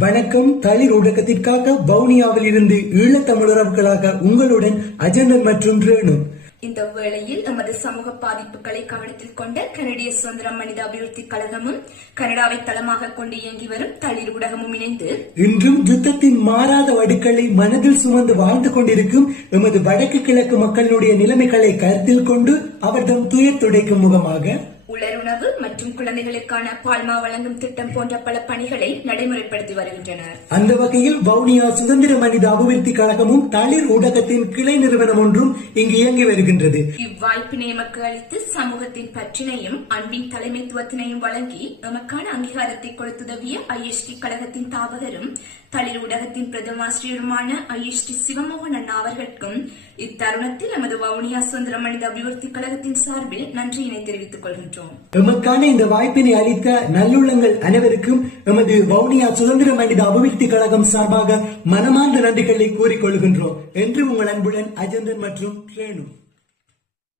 வணக்கம் தளிர் ஊடகத்திற்காக வவுனியாவில் இருந்து ஈழத்தமிழர்களாக உங்களுடன் அஜந்தன் மற்றும் ரேணு. இந்த வேளையில் எமது சமூக பாதிப்புகளை கவனத்தில் கொண்ட கனடிய சுதந்திர மனித அபிவிருத்தி கழகமும் கனடாவை தளமாக கொண்டு இயங்கி வரும் தளிர் ஊடகமும் இணைந்து இன்றும் யுத்தத்தின் மாறாத வடுக்களை மனதில் சுமந்து வாழ்ந்து கொண்டிருக்கும் எமது வடக்கு கிழக்கு மக்களினுடைய நிலைமைகளை கருத்தில் கொண்டு அவர்தம் துயர் துடைக்கும் முகமாக உலருணவு மற்றும் குழந்தைகளுக்கான பால்மா வழங்கும் திட்டம் போன்ற பல பணிகளை நடைமுறைப்படுத்தி வருகின்றனர். அந்த வகையில் வவுனியா சுதந்திர மனித அபிவிருத்தி கழகமும் தளிர் ஊடகத்தின் கிளை நிறுவனம் ஒன்றும் இங்கு இயங்கி வருகின்றது. இவ்வாய்ப்பினை எமக்கு அளித்து சமூகத்தின் பற்றினையும் அன்பின் தலைமைத்துவத்தினையும் வழங்கி எமக்கான அங்கீகாரத்தை கொடுத்துதவிய ஐஎஸ்டி கழகத்தின் தாபகரும் தளிர் ஊடகத்தின் பிரதமாசிரியருமான ஐஎஸ்டி சிவமோகன் அண்ணா அவர்களுக்கும் இத்தருணத்தில் எமது வவுனியா சுதந்திர மனித அபிவிருத்தி கழகத்தின் சார்பில் நன்றியினை தெரிவித்துக் கொள்கின்றோம். எமக்கான இந்த வாய்ப்பினை அளித்த நல்லுள்ளங்கள் அனைவருக்கும் எமது வவுனியா சுதந்திர மனித அபிவிருத்தி கழகம் சார்பாக மனமார்ந்த நன்றிகளை கூறிக்கொள்கின்றோம். என்று உங்கள் அன்புடன் அஜந்தன் மற்றும் ரேணு.